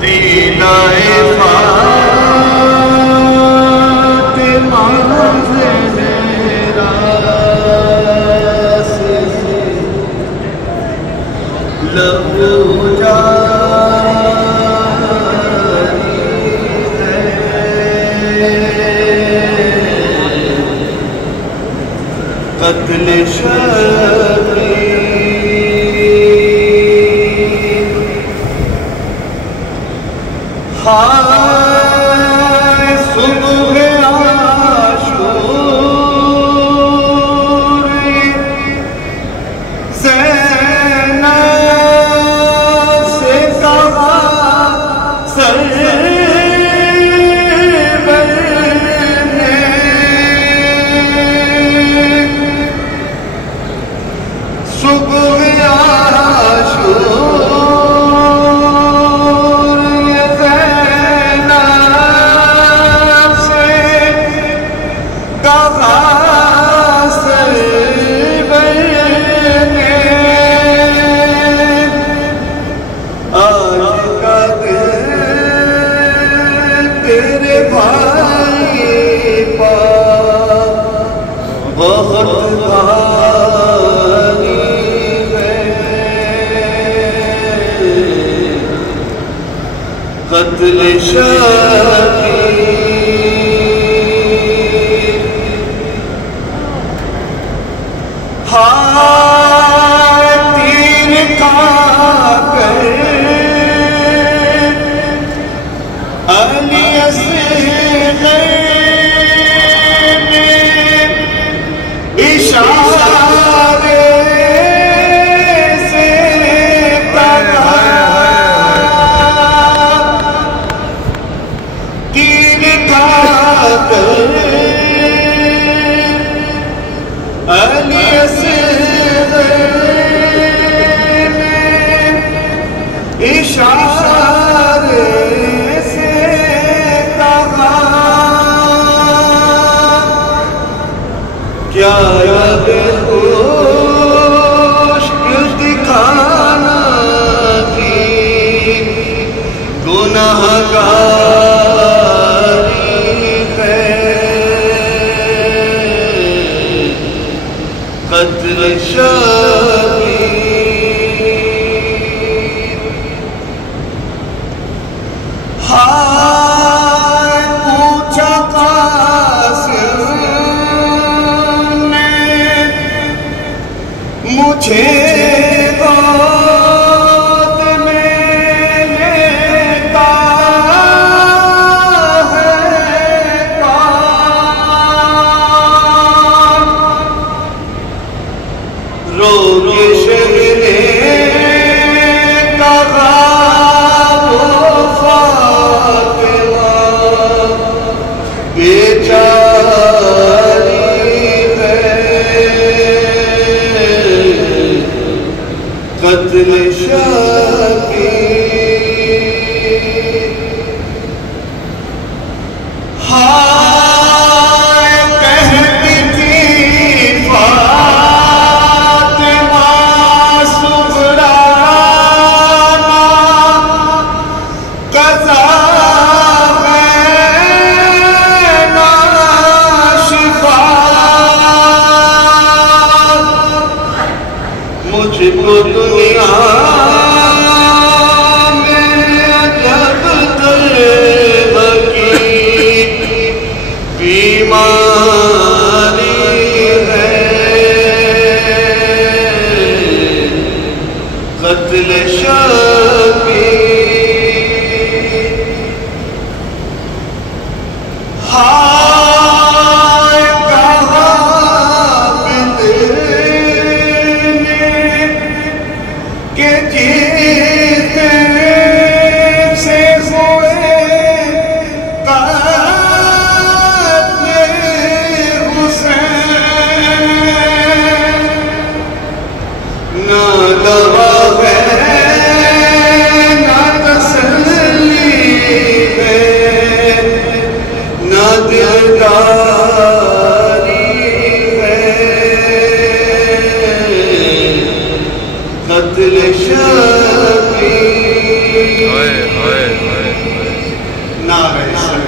دیدائے فاطمہ زہرا سے لب جاری ہے، قتل شبیر ہائے صبح عاشور زینب سے کہا سرور نے صبح عاشور تیرے بھائی پا بہت بھاری ہے، قتل شبیر ہائے تیر کھا کر علی اصغر نے اشارے سے کہا، تیر کھا کر علی اصغر نے اشارے کیا یاد خشک دکھانا تھی، گناہگاری ہے، قتل شبیر ہائے پوچھا مجھے گود میں لیتا ہے کون، رو کے شبنے کہا وہ فاطمہ بیچاری قتل شبیر ہائے کہتی تھی فاطمہ سغرانا قضا ہے ناشفا، مجھ کو دنیا میں عجب طرح کی بیماری ہے، قتل شبیر ہائے کہا کہ جیتے سے ہوئے قتل حسین، نہ دوا ہے نہ تسلی ہے نہ دلداری ہے، قتل شبیر عليه وسلم